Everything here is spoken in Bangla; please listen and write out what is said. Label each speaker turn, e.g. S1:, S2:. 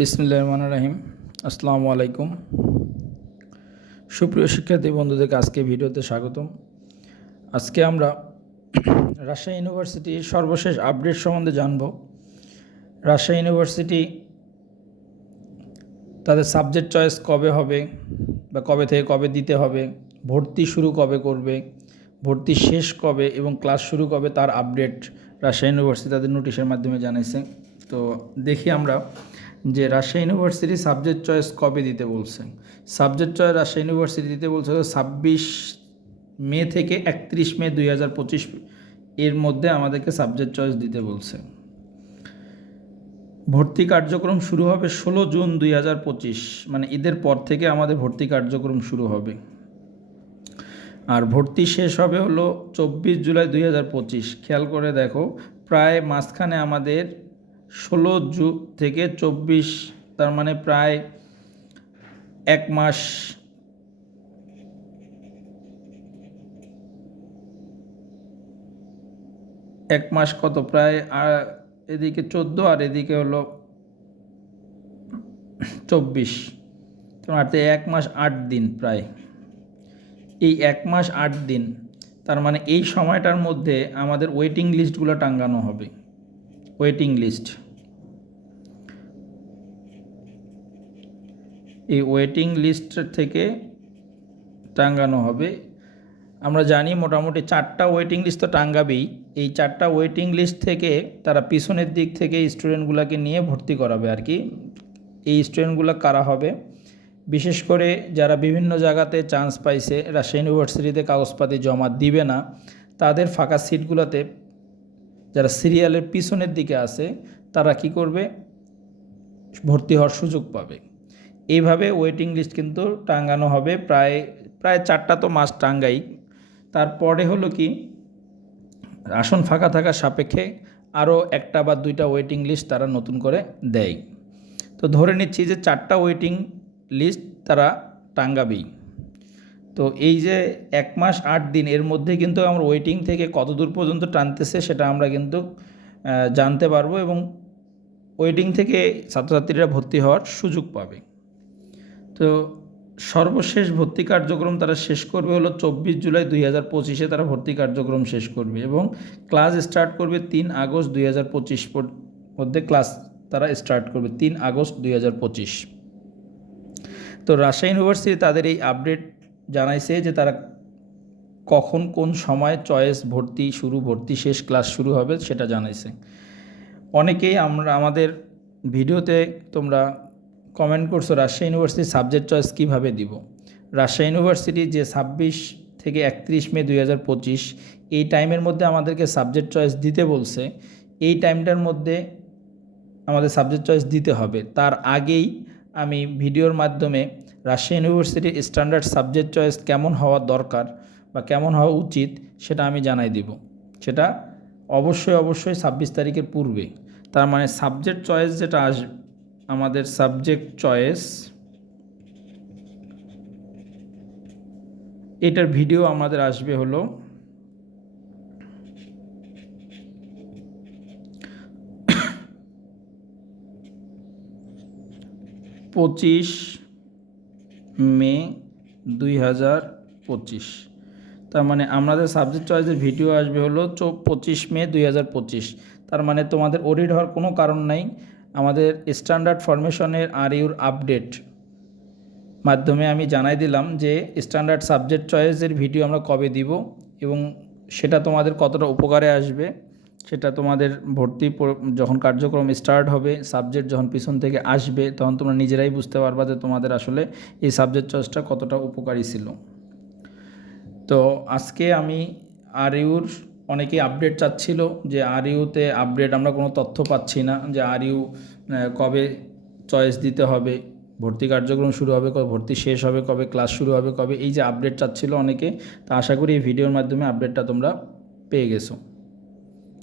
S1: বিসমুল্লাহ রহমান রাহিম আসসালামু আলাইকুম। সুপ্রিয় শিক্ষার্থী বন্ধুদেরকে আজকে ভিডিওতে স্বাগতম। আজকে আমরা রাজশাহী ইউনিভার্সিটির সর্বশেষ আপডেট সম্বন্ধে জানব। রাজশাহী ইউনিভার্সিটি তাদের সাবজেক্ট চয়েস কবে হবে বা কবে থেকে কবে দিতে হবে, ভর্তি শুরু কবে করবে, ভর্তি শেষ কবে এবং ক্লাস শুরু কবে তার আপডেট রাজশাহী ইউনিভার্সিটি তাদের নোটিশের মাধ্যমে জানাইছে। তো দেখি আমরা যে রাজশাহী ইউনিভার্সিটি সাবজেক্ট চয়েস কবে দিতে বলছে? সাবজেক্ট চয়েস রাজশাহী ইউনিভার্সিটি দিতে বলছে ছাব্বিশ মে থেকে একত্রিশ মে দুই হাজার পঁচিশ এর মধ্যে আমাদেরকে সাবজেক্ট চয়েস দিতে বলছে। ভর্তি কার্যক্রম শুরু হবে ষোলো জুন দুই হাজার পঁচিশ মানে ঈদের পর থেকে আমাদের ভর্তি কার্যক্রম শুরু হবে। আর ভর্তি শেষ হবে হলো চব্বিশ জুলাই দুই হাজার পঁচিশ, খেয়াল করে দেখো, প্রায় মাঝখানে আমাদের ষোলো জু, থেকে চব্বিশ, তার মানে প্রায় এক মাস। এক মাস কত? প্রায়, আর এদিকে চোদ্দ, আর এদিকে হলো চব্বিশ। তোমার এক মাস আট দিন প্রায়। এই এক মাস আট দিন, তার মানে এই সময়টার মধ্যে আমাদের ওয়েটিং লিস্টগুলো টাঙ্গানো হবে। ওয়েটিং লিস্ট এই ওয়েটিং লিস্ট থেকে টাঙ্গানো হবে। আমরা জানি মোটামুটি চারটা ওয়েটিং লিস্ট তো টাঙ্গাবেই। এই চারটা ওয়েটিং লিস্ট থেকে তারা পিছনের দিক থেকে স্টুডেন্টগুলোকে নিয়ে ভর্তি করাবে আর কি। এই স্টুডেন্টগুলো কারা হবে? বিশেষ করে যারা বিভিন্ন জায়গাতে চান্স পাইছে রাজশাহী ইউনিভার্সিটিতে কাগজপাতি জমা দিবে না, তাদের ফাঁকা সিটগুলোতে যারা সিরিয়ালের পিছনের দিকে আছে, তারা কি করবে? ভর্তি হওয়ার সুযোগ পাবে। এইভাবে ওয়েটিং লিস্ট কিন্তু টাঙ্গানো হবে। প্রায় প্রায় চারটা তো মাস টাঙ্গাই। তারপরে হলো কি? আসন ফাঁকা থাকার সাপেক্ষে আরও একটা বা দুইটা ওয়েটিং লিস্ট তারা নতুন করে দেয়। তো ধরে নিচ্ছি যে চারটা ওয়েটিং লিস্ট তারা টাঙ্গাবেই। তো এই যে এক মাস আট দিন, এর মধ্যে কিন্তু আমার ওয়েটিং থেকে কত দূর পর্যন্ত টানতেছে সেটা আমরা কিন্তু জানতে পারব এবং ওয়েটিং থেকে ছাত্রছাত্রীরা ভর্তি হওয়ার সুযোগ পাবে। তো সর্বশেষ ভর্তি কার্যক্রম তারা শেষ করবে হলো চব্বিশ জুলাই দুই হাজার পঁচিশে তারা ভর্তি কার্যক্রম শেষ করবে এবং ক্লাস স্টার্ট করবে তিন আগস্ট দুই হাজার পঁচিশ মধ্যে ক্লাস তারা স্টার্ট করবে তিন আগস্ট দুই হাজার পঁচিশ। তো রাজশাহী ইউনিভার্সিটি তাদের এই আপডেট জানাইছে যে তারা কখন কোন সময় চয়েস ভর্তি শুরু, ভর্তি শেষ ক্লাস শুরু হবে সেটা জানাইছে। অনেকেই আমরা, আমাদের ভিডিওতে তোমরা কমেন্ট করছ, রাজশাহী ইউনিভার্সিটি সাবজেক্ট চয়েস কীভাবে দিব? রাজশাহী ইউনিভার্সিটি যে ছাব্বিশ থেকে একত্রিশ মে দুই হাজার পঁচিশ, এই টাইমের মধ্যে আমাদেরকে সাবজেক্ট চয়েস দিতে বলছে। এই টাইমটার মধ্যে আমাদের সাবজেক্ট চয়েস দিতে হবে। তার আগেই আমি ভিডিওর মাধ্যমে রাজশাহী ইউনিভার্সিটির স্ট্যান্ডার্ড সাবজেক্ট চয়েস কেমন হওয়া দরকার বা কেমন হওয়া উচিত সেটা আমি জানাই দিব। সেটা অবশ্যই অবশ্যই ছাব্বিশ তারিখের পূর্বে। তার মানে সাবজেক্ট চয়েস যেটা আস, আমাদের সাবজেক্ট চয়েস, এটার ভিডিও আমাদের আসবে হলো পঁচিশ মে দুই হাজার পঁচিশ। তার মানে আমাদের সাবজেক্ট চয়েসের ভিডিও আসবে হলো চো, পঁচিশ মে দুই হাজার পঁচিশ। তার মানে তোমাদের ওরিড হওয়ার কোনো কারণ নাই। আমাদের স্ট্যান্ডার্ড ফরমেশনের আর ইউর আপডেট মাধ্যমে আমি জানাই দিলাম যে স্ট্যান্ডার্ড সাবজেক্ট চয়েসের ভিডিও আমরা কবে দিব এবং সেটা তোমাদের কতটা উপকারে আসবে। সেটা তোমাদের ভর্তি যখন কার্যক্রম স্টার্ট হবে সাবজেক্ট যখন পিছন থেকে আসবে, তখন তোমরা নিজেরাই বুঝতে পারবা যে তোমাদের আসলে এই সাবজেক্ট চয়েসটা কতটা উপকারী ছিল। তো আজকে আমি আর ইউর অনেকেই আপডেট চাচ্ছিল যে আর ইউতে আপডেট আমরা কোনো তথ্য পাচ্ছি না যে আর ইউ কবে চয়েস দিতে হবে, ভর্তি কার্যক্রম শুরু হবে কবে, ভর্তি শেষ হবে কবে ক্লাস শুরু হবে কবে, এই যে আপডেট চাচ্ছিল অনেকে, তা আশা করি এই ভিডিওর মাধ্যমে আপডেটটা তোমরা পেয়ে গেছো।